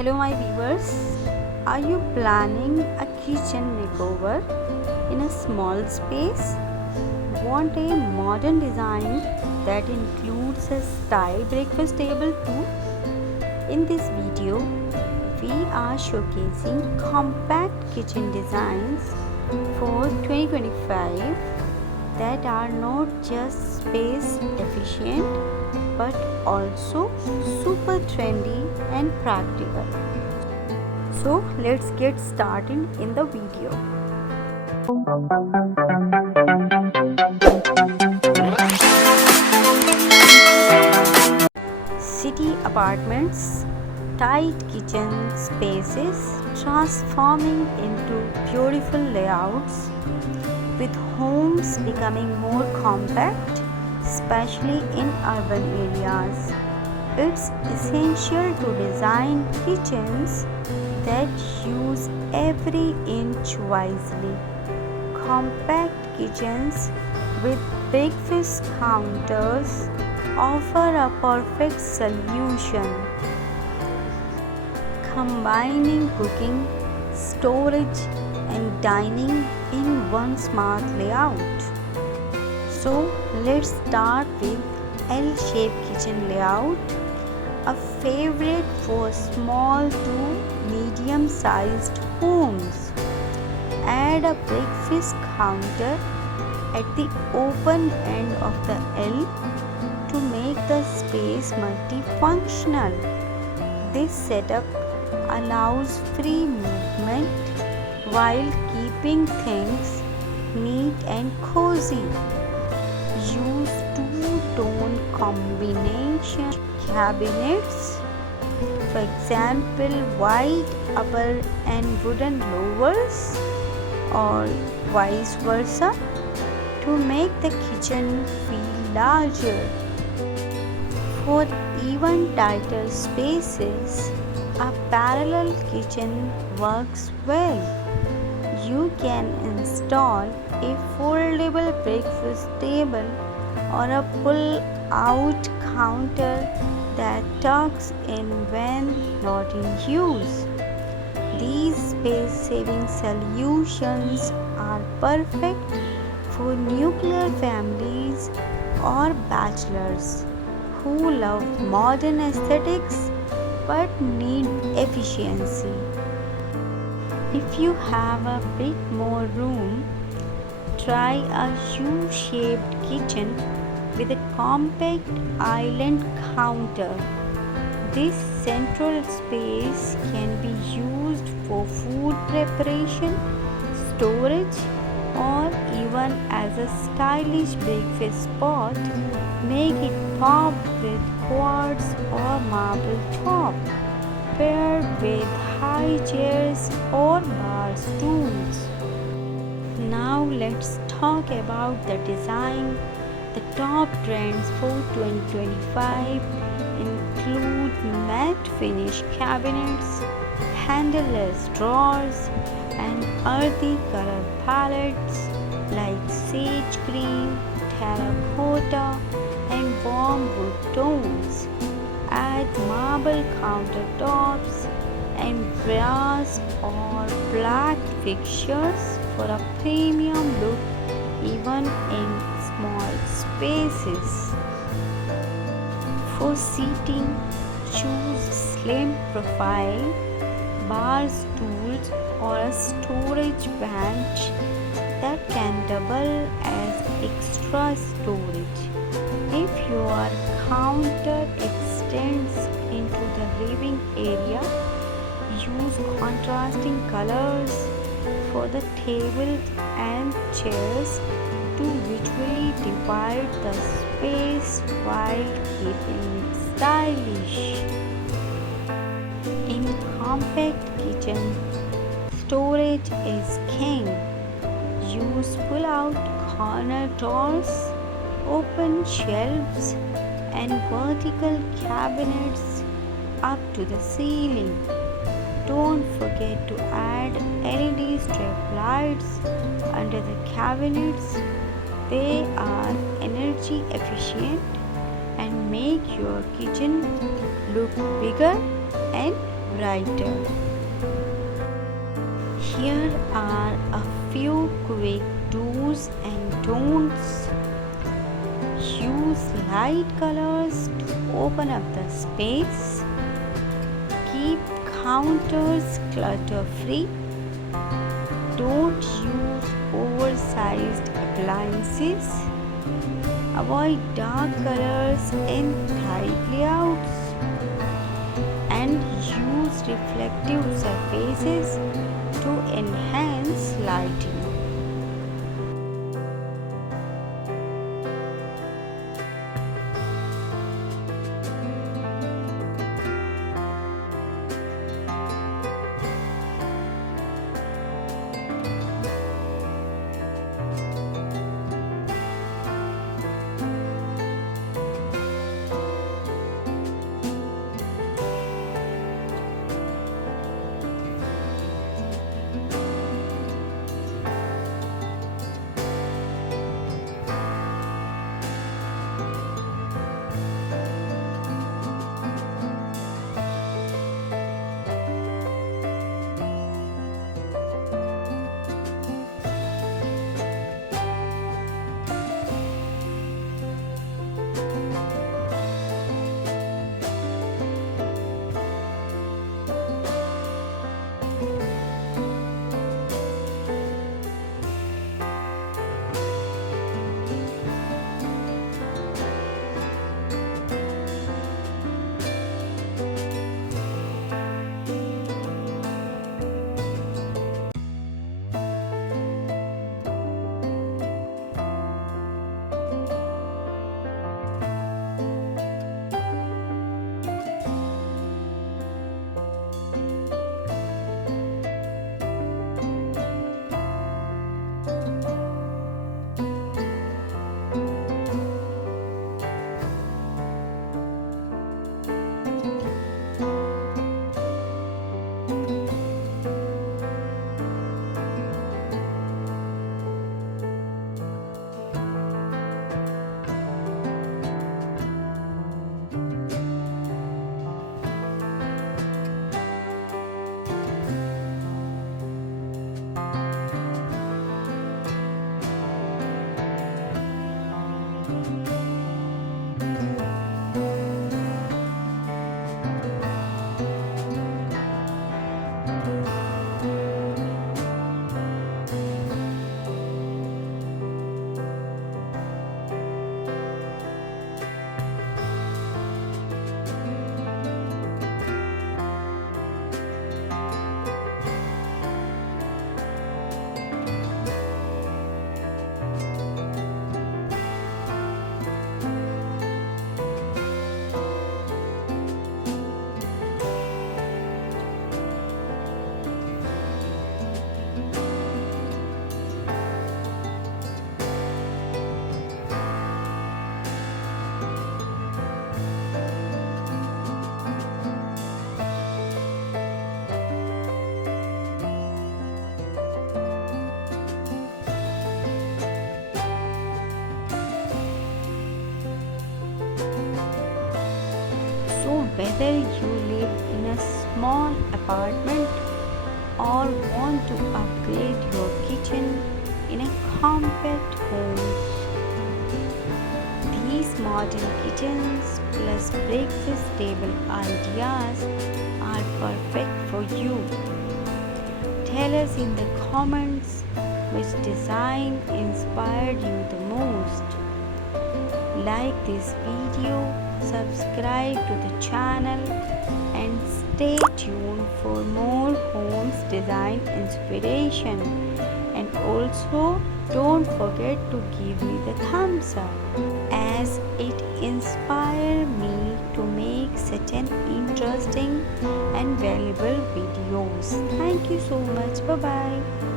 Hello, my viewers. Are you planning a kitchen makeover in a small space? Want a modern design that includes a style breakfast table too? In this video, we are showcasing compact kitchen designs for 2025 that are not just space efficient but also super trendy and practical. So let's get started in the video. City apartments, tight kitchen spaces transforming into beautiful layouts, with homes becoming more compact, especially in urban areas. It's essential to design kitchens that use every inch wisely. Compact kitchens with breakfast counters offer a perfect solution, combining cooking, storage, and dining in one smart layout. So let's start with L-shaped kitchen layout, a favorite for small to medium-sized homes. Add a breakfast counter at the open end of the L to make the space multifunctional. This setup allows free movement while keeping things neat and cozy. Use two-tone combination cabinets, for example white upper and wooden lowers, or vice versa, to make the kitchen feel larger. For even tighter spaces, a parallel kitchen works well. You can install a foldable breakfast table or a pull-out counter that tucks in when not in use. These space-saving solutions are perfect for nuclear families or bachelors who love modern aesthetics but need efficiency. If you have a bit more room, try a U-shaped kitchen with a compact island counter. This central space can be used for food preparation, storage, or even as a stylish breakfast spot. Make it pop with quartz or marble top, paired with high chairs or bar stools. Now let's talk about the design. The top trends for 2025 include matte finish cabinets, handleless drawers, and earthy color palettes like sage green, terracotta, and warm wood tones. Add marble countertops and brass or black fixtures for a premium look even in small spaces. For seating, choose slim profile, bar stools, or a storage bench that can double as extra storage. If your counter extends into the living area, use contrasting colors for the tables and chairs to visually divide the space while keeping it stylish. In compact kitchen, storage is king. Use pull-out corner doors, open shelves, and vertical cabinets up to the ceiling. Don't forget to add LED strip lights under the cabinets. They are energy efficient and make your kitchen look bigger and brighter. brighter. Here are a few quick do's and don'ts. Use light colors to open up the space. Keep counters clutter-free. Don't use oversized appliances. Avoid dark colors in tight layouts. And use reflective surfaces to enhance lighting. So whether you live in a small apartment or want to upgrade your kitchen in a compact home, these modern kitchens plus breakfast table ideas are perfect for you. Tell us in the comments which design inspired you the most. Like this video, subscribe to the channel and stay tuned for more homes design inspiration. And also don't forget to give me the thumbs up as it inspires me to make such an interesting and valuable videos. Thank you so much. Bye bye.